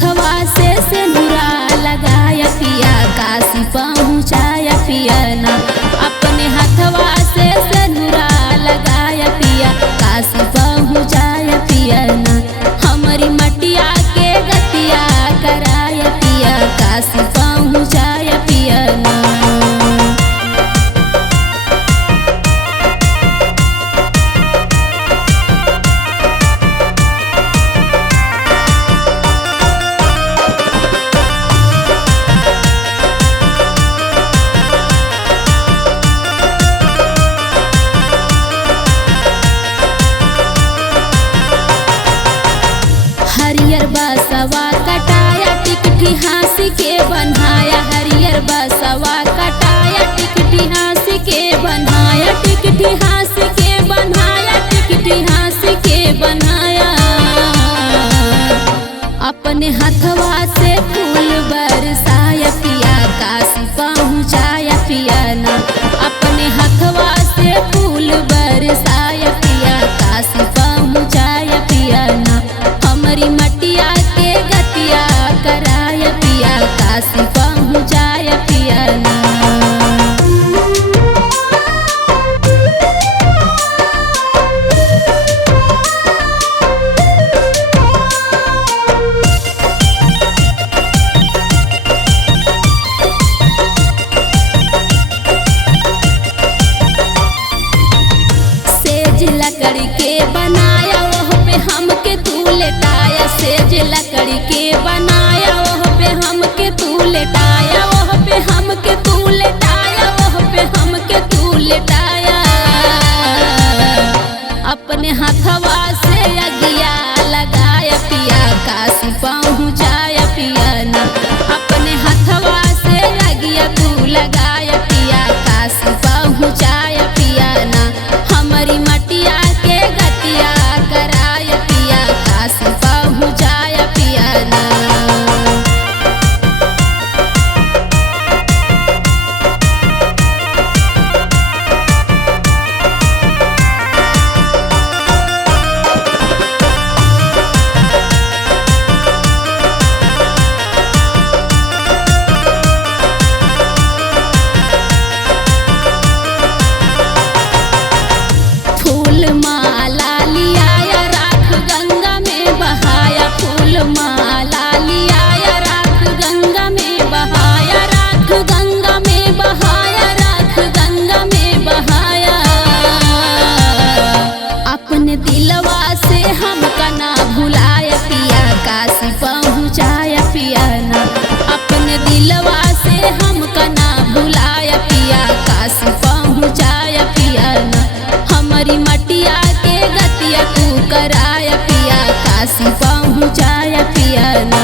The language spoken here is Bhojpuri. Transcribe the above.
हथवा से सिंदूरा लगाया पिया काशी पहुँचाया पिया ना। अपने हथवा से सिंदूरा लगाया पिया काशी पहुँचाया पिया ना। हमारी मटिया के गतिया कराया पिया काशी पहुँचाया पिया ना। हरियर बसवा कटाया टिकटी हाँसी के बनाया। हरियर बसवा कटाया टिकटी हाँसी के बनाया। टिकटी हाँसी के बनाया। टिकटी हाँसी के बनाया। अपने हथवा से फूल बरसाया पिया काशी पहुँचाया पिया ना। अपने हथवा से फूल बरसाया पिया काशी पहुँचाया पिया ना। हमारी मटिया के गतिया कराया पिया काशी पहुँचाया पिया ना। सेज लकड़ी के बनाया ओह पे हमके तू लेटाया। सेज लकड़ी के बनाया ओह पे हमके तू लेटाया। ओह पे हमके तू लेटाया। ओह पे हमके तू लेटाया। अपने हथवा से अगिया लगाया पिया काशी पहुँचाया पिया ना। अपने हथवा से अगिया तू लगाया पिया काशी पहुँचाया पिया ना। हमारी मटिया के गतिया कराया पिया काशी पहुँचाया पिया ना। फूल माला लियाया राख गंगा में बहाया। फूल माला लियाया राख गंगा में बहाया। राख गंगा में बहाया। राख गंगा में बहाया। अपने दिलवा से हमका ना भुलाया पिया काशी पहुँचाया पिया ना। अपने दिलवा से हमका ना भुलाया पिया काशी पहुँचाया पिया ना। हमारी मटिया के गतिया तू कराया पिया काशी पहुँचाया पिया ना।